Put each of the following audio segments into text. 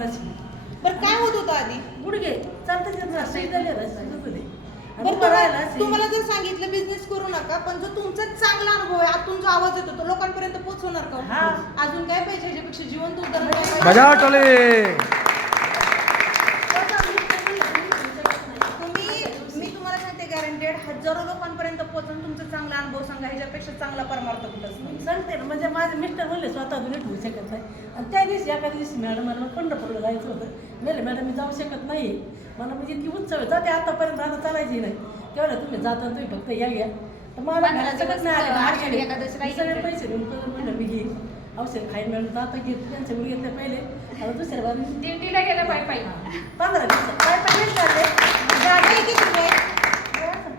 50. बरं काय होत होतं आधी? गुडघे चालतं तुम्हाला जर सांगितलं बिझनेस करू नका, पण जो तुमचा चांगला अनुभव आहे, आतून जो आवाज येतो तो लोकांपर्यंत पोहोचवणार का? हा. अजून काय पाहिजे ह्याच्यापेक्षा? जिवंत उदाहरण काय पाहिजे? मी तुम्हाला सांगते गॅरंटेड हजारो लोकांपर्यंत पोहोचून तुमचा चांगला अनुभव सांगा, ह्याच्यापेक्षा चांगला परमार्थ कुठंच नाही. सांगते ना, म्हणजे माझे मिस्टर म्हणले स्वतः तुम्ही ठेवू शकत नाही. आणि त्या दिवशी एका दिवशी मॅडम मला पंढरपूरला जायचं होतं. म्हणले मॅडम मी जाऊ शकत नाही, मला म्हणजे इतकी उत्सव आहे, जाते आतापर्यंत आता चालायची नाही. तेवढं तुम्ही जाता तुम्ही फक्त या घ्या. तर मला घराचं नाही आलं, सगळे पैसे देऊन म्हणलं मी घेईन औषध खाईन. मॅडम आता घेत त्यांचे मुली घेतले पहिले, आता दुसऱ्या बाजून दिंडीला गेलं पाय 15 दिवस पाय चालले. गाडी किती आहे?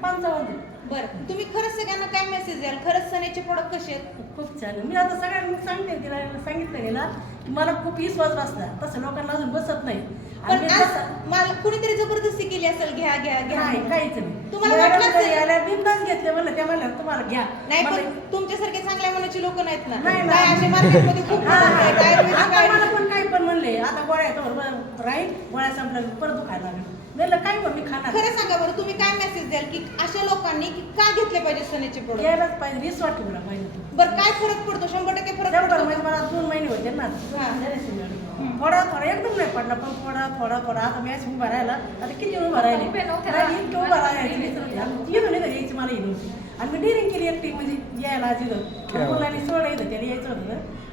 55. बरं, तुम्ही खरंच सगळ्यांना काय मेसेज द्याल? खरंच सनेचे प्रोडक्ट कसे आहेत? खूप छान. मी आता सगळ्यांना सांगते, तिला सांगितलं गेला की मला खूप विश्वास बसला, तसं लोकांना अजून बसत नाही. पण आज मला कुणीतरी जबरदस्ती केली असेल, घ्या घ्या घ्या. नाही, काहीच नाही. तुम्हाला वाटलं असेल? याला बिनधास्त घेतले म्हणलं, त्या म्हणल्या तुम्हाला घ्या. नाही, पण तुमच्यासारखे चांगल्या मनाची लोक नाहीत ना. नाही, काय असे मार्केटमध्ये खूप आहेत, आयुर्वेदिक आता काय- मला पण काही पण म्हणले, आता गोळ्या येतो राहील, गोळ्या संपल्या परत दुखायला लागलं. म्हणलं काय पण मी खाणार. खरं सांगा बरं, तुम्ही काय मेसेज द्याल की अशा लोकांनी की का घेतले पाहिजे सनेचे प्रोडक्ट? यायलाच पाहिजे, विश्वास ठेवला पाहिजे. बरं, काय फरक पडतो? 100% फरक शंभर पडतो. म्हणजे मला 2 महिने होते ना. हा. थोडा एकदम नाही पडला, पण थोडा आता मी अशी उभा राहिला. आता किती उभा राहिले? उभे नव्हते नाही, इतकं उभा राहायची यायची मला येईल. आणि मी डिरिंग केली एकटी, म्हणजे यायला तिथं मुलांनी सोडायचं त्याला यायचं होतं.